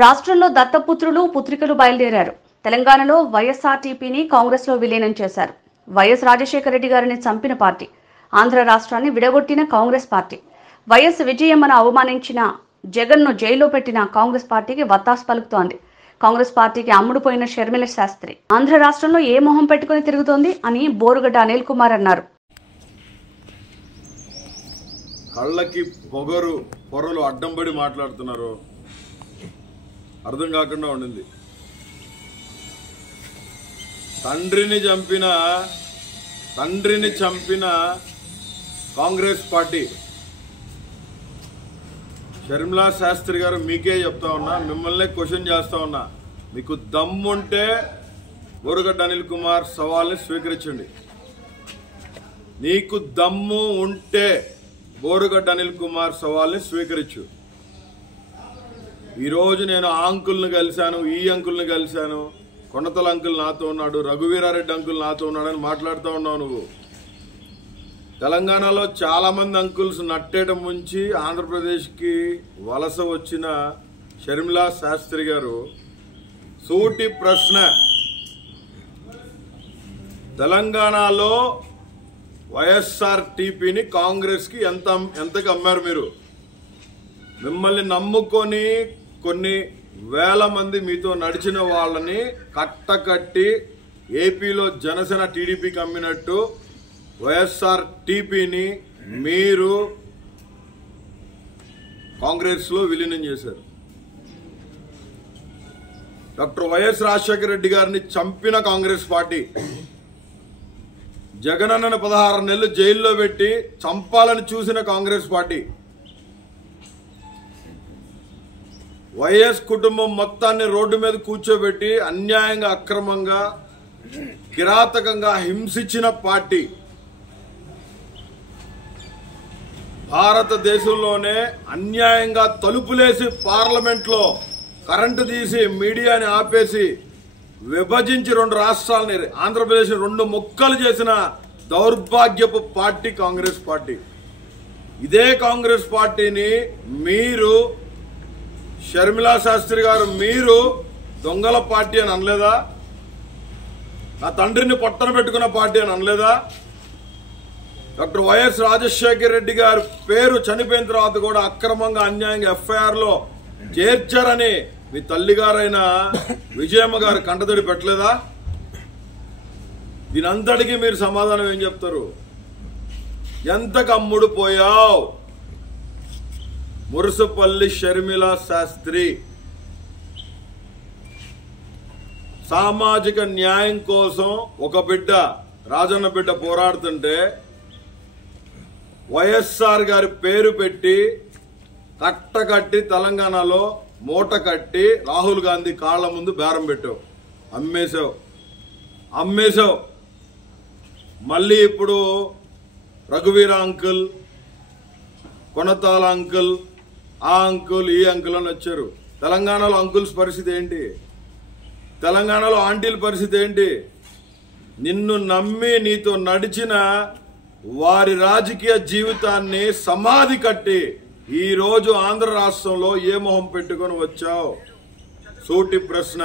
రాష్ట్రంలో దత్తపుత్రులు పుత్రికలు బయలుదేరారు. తెలంగాణలో వైఎస్ఆర్టీపీని కాంగ్రెస్లో విలీనం చేశారు. వైఎస్ రాజశేఖర రెడ్డి గారిని చంపిన పార్టీ, ఆంధ్ర రాష్ట్రాన్ని విడగొట్టిన కాంగ్రెస్ పార్టీ, వైఎస్ విజయమ్మను అవమానించిన జగన్ను జైల్లో పెట్టిన కాంగ్రెస్ పార్టీకి వత్తాసు పలుకుతోంది. కాంగ్రెస్ పార్టీకి అమ్ముడుపోయిన షర్మిల శాస్త్రి ఆంధ్ర రాష్ట్రంలో ఏ మొహం పెట్టుకుని తిరుగుతోంది అని బోరుగడ్డ అనిల్ కుమార్ అన్నారు. కళ్ళకి పొరలు అడ్డంబడి మాట్లాడుతున్నారు, అర్థం కాకుండా ఉండింది. తండ్రిని చంపిన కాంగ్రెస్ పార్టీ, షర్మిలా శాస్త్రి గారు మీకే చెప్తా ఉన్నా, మిమ్మల్ని క్వశ్చన్ చేస్తా ఉన్నా. మీకు దమ్ముంటే బోరుగడ్డ అనిల్ కుమార్ సవాల్ని స్వీకరించండి. నీకు దమ్ము ఉంటే బోరుగడ్డ అనిల్ కుమార్ సవాల్ని స్వీకరించు. ఈరోజు నేను ఆ అంకుల్ని కలిశాను, ఈ అంకుల్ని కలిశాను, కొండతల అంకుల్ నాతో ఉన్నాడు, రఘువీరారెడ్డి అంకుల్ నాతో ఉన్నాడని మాట్లాడుతూ ఉన్నావు నువ్వు. తెలంగాణలో చాలా మంది అంకుల్స్ నట్టేట ముంచి ఆంధ్రప్రదేశ్కి వలస వచ్చిన షర్మిలా శాస్త్రి గారు సూటి ప్రశ్న, తెలంగాణలో వైఎస్ఆర్టీపీని కాంగ్రెస్కి ఎంతకు అమ్మారు మీరు? మిమ్మల్ని నమ్ముకొని కొన్ని వేల మంది మీతో నడిచిన వాళ్ళని కట్టకట్టి ఏపీలో జనసేన టీడీపీకి అమ్మినట్టు వైఎస్ఆర్టీపీని మీరు కాంగ్రెస్లో విలీనం చేశారు. డాక్టర్ వైఎస్ రాజశేఖర రెడ్డి గారిని చంపిన కాంగ్రెస్ పార్టీ, జగనన్నను 16 నెలలు జైల్లో పెట్టి చంపాలని చూసిన కాంగ్రెస్ పార్టీ, వైఎస్ కుటుంబం మొత్తాన్ని రోడ్డు మీద కూర్చోబెట్టి అన్యాయంగా, అక్రమంగా, కిరాతకంగా హింసించిన పార్టీ, భారతదేశంలోనే అన్యాయంగా తలుపులేసి పార్లమెంట్లో కరెంటు తీసి మీడియాని ఆపేసి విభజించి 2 రాష్ట్రాలని, ఆంధ్రప్రదేశ్ 2 ముక్కలు చేసిన దౌర్భాగ్యపు పార్టీ కాంగ్రెస్ పార్టీ. ఇదే కాంగ్రెస్ పార్టీని మీరు, షర్మిలా శాస్త్రి గారు, మీరు దొంగల పార్టీ అని అనలేదా? నా తండ్రిని పొట్టన పెట్టుకున్న పార్టీ అని అనలేదా? డాక్టర్ వైఎస్ రాజశేఖర రెడ్డి గారి పేరు చనిపోయిన తర్వాత కూడా అక్రమంగా, అన్యాయంగా ఎఫ్ఐఆర్లో చేర్చారని మీ తల్లిగారైన విజయమ్మ గారు కంటతడి పెట్టలేదా? దీనంతటికీ మీరు సమాధానం ఏం చెప్తారు? ఎంతకు అమ్ముడు పోయావు మురుసుపల్లి షర్మిలా శాస్త్రి? సామాజిక న్యాయం కోసం ఒక బిడ్డ, రాజన్న బిడ్డ పోరాడుతుంటే వైఎస్ఆర్ గారి పేరు పెట్టి కట్టకట్టి తెలంగాణలో మూట కట్టి రాహుల్ గాంధీ కాళ్ల ముందు బేరం పెట్టావు, అమ్మేశావు. మళ్ళీ ఇప్పుడు రఘువీర అంకుల్, కొనతాల అంకుల్, ఆ అంకుల్, ఈ అంకుల్ అని వచ్చారు. తెలంగాణలో అంకుల్స్ పరిస్థితి ఏంటి? తెలంగాణలో ఆంటీల పరిస్థితి ఏంటి? నిన్ను నమ్మి నీతో నడిచిన వారి రాజకీయ జీవితాన్ని సమాధి కట్టి ఈ రోజు ఆంధ్ర రాష్ట్రంలో ఏ మొహం పెట్టుకొని వచ్చావు? సూటి ప్రశ్న.